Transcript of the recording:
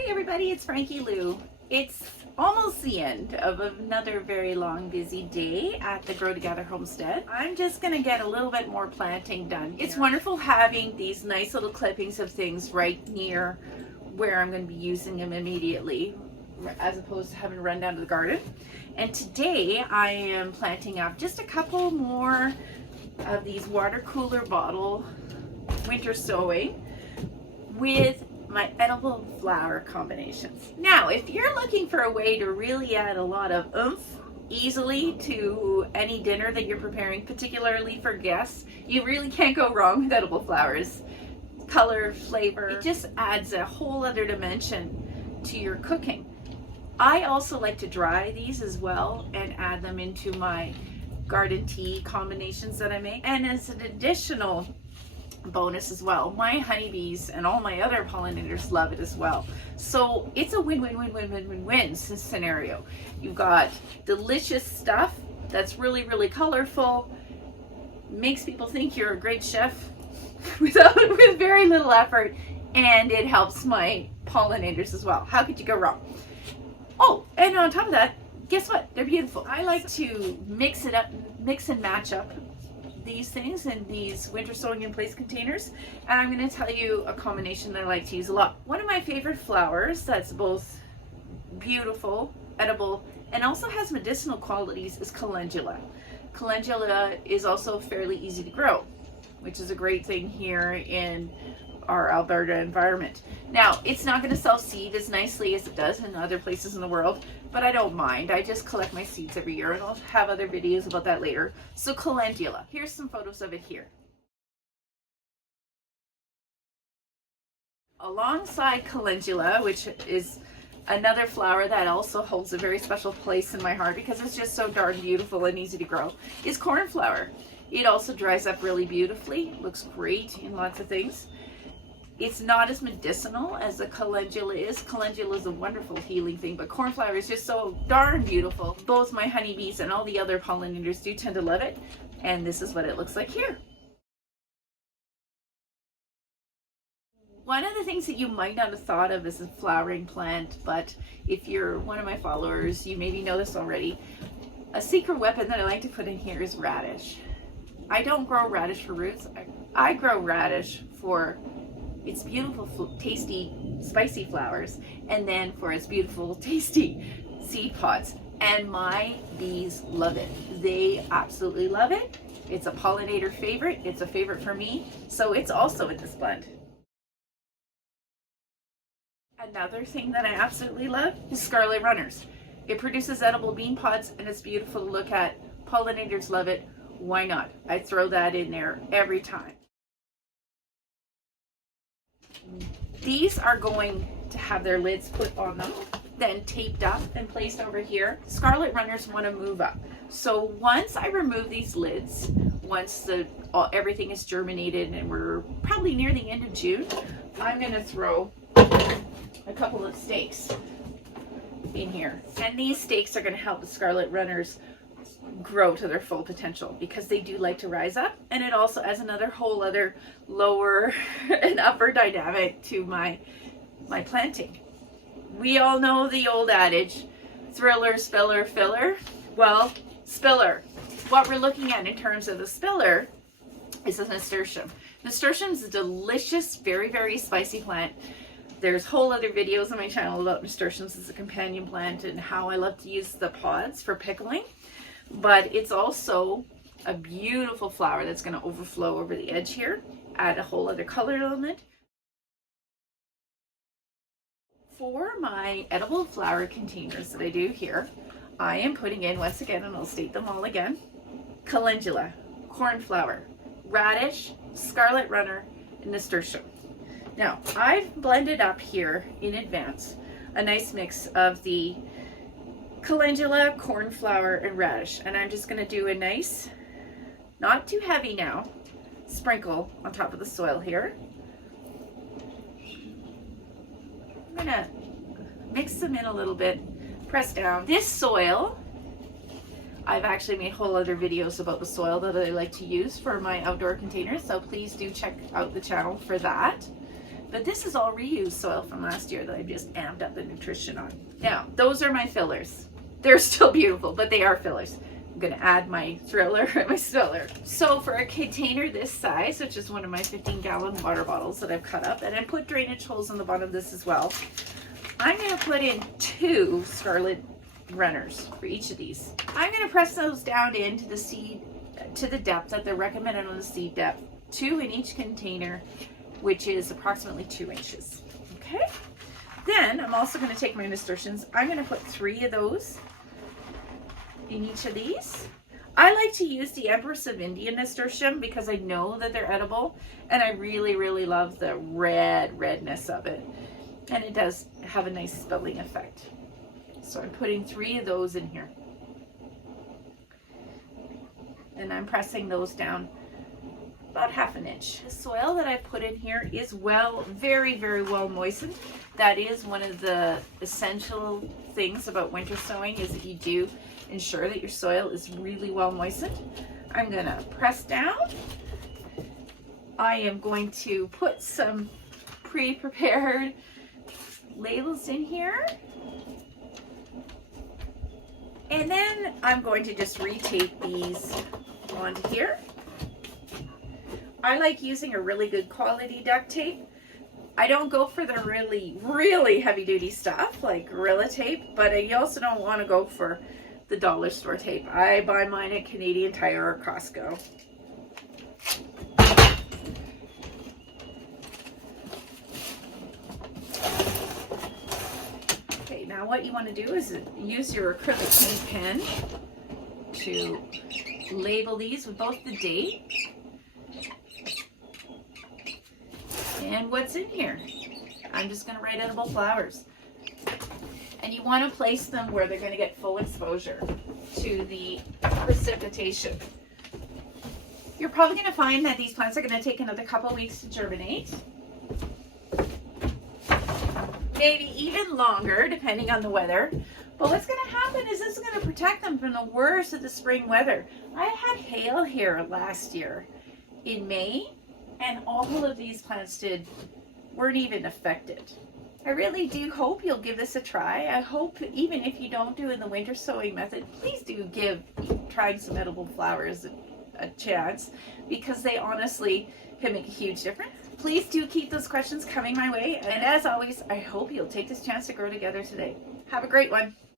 Hey everybody, it's Frankie-Lou. It's almost the end of another very long, busy day at the Grow Together homestead. I'm just going to get a little bit more planting done. It's wonderful having these nice little clippings of things right near where I'm going to be using them immediately, as opposed to having to run down to the garden. And today I am planting up just a couple more of these water cooler bottle winter sowing with my edible flower combinations. Now, if you're looking for a way to really add a lot of oomph easily to any dinner that you're preparing, particularly for guests, you really can't go wrong with edible flowers. Color, flavor, it just adds a whole other dimension to your cooking. I also like to dry these as well and add them into my garden tea combinations that I make. And as an additional bonus as well, my honeybees and all my other pollinators love it as well. So it's a win-win-win-win-win-win scenario. You've got delicious stuff that's really, really colorful, makes people think you're a great chef with very little effort, and it helps my pollinators as well. How could you go wrong? Oh, and on top of that, guess what? They're beautiful. I like to mix it up, mix and match up these things in these winter sowing in place containers, and I'm going to tell you a combination that I like to use a lot. One of my favorite flowers that's both beautiful, edible, and also has medicinal qualities is calendula. Calendula is also fairly easy to grow, which is a great thing here in our Alberta environment. Now, it's not going to self-seed as nicely as it does in other places in the world, but I don't mind. I just collect my seeds every year, and I'll have other videos about that later. So calendula, here's some photos of it here. Alongside calendula, which is another flower that also holds a very special place in my heart because it's just so darn beautiful and easy to grow, is cornflower. It also dries up really beautifully, looks great in lots of things. It's not as medicinal as the calendula is. Calendula is a wonderful healing thing, but cornflower is just so darn beautiful. Both my honeybees and all the other pollinators do tend to love it, and this is what it looks like here. One of the things that you might not have thought of as a flowering plant, but if you're one of my followers, you maybe know this already. A secret weapon that I like to put in here is radish. I don't grow radish for roots. I grow radish for its beautiful, tasty, spicy flowers, and then for its beautiful, tasty seed pods. And my bees love it. They absolutely love it. It's a pollinator favorite. It's a favorite for me. So it's also in this blend. Another thing that I absolutely love is scarlet runners. It produces edible bean pods and it's beautiful to look at. Pollinators love it. Why not? I throw that in there every time. These are going to have their lids put on them, then taped up and placed over here. Scarlet runners want to move up. So once I remove these lids, once everything is germinated and we're probably near the end of June, I'm going to throw a couple of stakes in here. And these stakes are going to help the scarlet runners grow to their full potential because they do like to rise up, and it also adds another whole other lower and upper dynamic to my planting. We all know the old adage, thriller, spiller, filler. Well, spiller. What we're looking at in terms of the spiller is a nasturtium. Nasturtium is a delicious, very, very spicy plant. There's whole other videos on my channel about nasturtiums as a companion plant and how I love to use the pods for pickling. But it's also a beautiful flower that's going to overflow over the edge here, add a whole other color element. For my edible flower containers that I do here, I am putting in, once again, and I'll state them all again, calendula, cornflower, radish, scarlet runner, and nasturtium. Now, I've blended up here in advance a nice mix of the calendula, cornflower, and radish, and I'm just going to do a nice, not too heavy now, sprinkle on top of the soil here. I'm going to mix them in a little bit, press down. This soil, I've actually made whole other videos about the soil that I like to use for my outdoor containers, so please do check out the channel for that. But this is all reused soil from last year that I've just amped up the nutrition on. Now, those are my fillers. They're still beautiful, but they are fillers. I'm gonna add my thriller and my stiller. So for a container this size, which is one of my 15-gallon water bottles that I've cut up, and I put drainage holes on the bottom of this as well, I'm gonna put in 2 scarlet runners for each of these. I'm gonna press those down into the seed, to the depth that they're recommended on the seed depth, 2 in each container, which is approximately 2 inches. Okay? Then I'm also gonna take my nasturtiums. I'm gonna put 3 of those in each of these. I like to use the Empress of India nasturtium because I know that they're edible, and I really, really love the redness of it. And it does have a nice spelling effect. So I'm putting 3 of those in here. And I'm pressing those down about 1/2 inch. The soil that I put in here is very, very well moistened. That is one of the essential things about winter sowing, is that you do ensure that your soil is really well moistened. I'm gonna press down. I am going to put some pre-prepared labels in here. And then I'm going to just retape these onto here. I like using a really good quality duct tape. I don't go for the really, really heavy duty stuff like Gorilla tape, but you also don't want to go for the dollar store tape. I buy mine at Canadian Tire or Costco. Okay, now what you want to do is use your acrylic paint pen to label these with both the date and what's in here. I'm just going to write edible flowers. And you want to place them where they're going to get full exposure to the precipitation. You're probably going to find that these plants are going to take another couple weeks to germinate. Maybe even longer, depending on the weather. But what's going to happen is this is going to protect them from the worst of the spring weather. I had hail here last year in May, and all of these plants weren't even affected. I really do hope you'll give this a try. I hope even if you don't do it in the winter sowing method, please do give trying some edible flowers a chance, because they honestly can make a huge difference. Please do keep those questions coming my way. And as always, I hope you'll take this chance to grow together today. Have a great one.